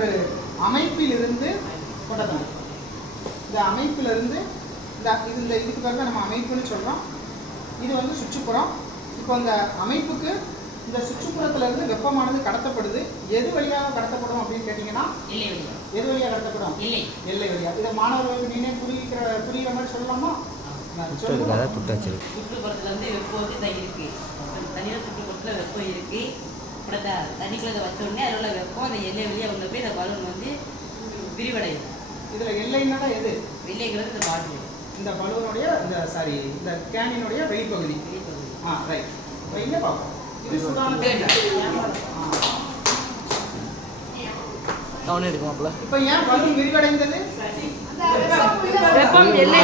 ஒரு அமைப்பிலிருந்து கொண்டதன் இந்த அமைப்பிலிருந்து இந்த இது இந்த இதுக்கு பேர் தான் நம்ம அமைப்புன்னு சொல்கிறோம் இது வந்து சுற்றுப்புறம். இப்போ அந்த அமைப்புக்கு இந்த சுற்றுப்புறத்துல இருந்து வெப்பமானது கடத்தப்படுது. எது வழியாக கடத்தப்படும் அப்படின்னு கேட்டிங்கன்னா இல்லை எது வழியாக கடத்தப்படும்? இல்லை எல்லை வழியாக இதை மாணவர்களுக்கு நீனே புரிகிற புரிகிற மாதிரி சொல்லலாமா? நான் சொல்லுங்க. புட்டாச்சு சுற்றுப்புறத்துல வந்து வெப்பம் வந்து தான் இருக்கு. தண்ணியில் சுற்றுப்புறத்துல வெப்பம் இருக்கு. அப்புறம் த தண்ணிக்குள்ள இதை வச்ச உடனே அதில் உள்ள வெப்பம் அந்த எல்லை வழியாக உள்ள போய் இந்த பலூன் வந்து விரிவடையும் இதுல எல்லைன்னா எது? வெள்ளைங்கிறது இந்த பாட்டில். இந்த பலூனுடைய இந்த சாரி இந்த கேனினுடைய வெளிப்பகுதி. வெளிப்பகுதி. ஆ ரைட் வைங்க பார்ப்போம். இது சூடான. கவனம் எடுக்குமாப்ல இப்போ ஏன் பலூன் விரிவடைந்தது? வெப்பம் எல்லை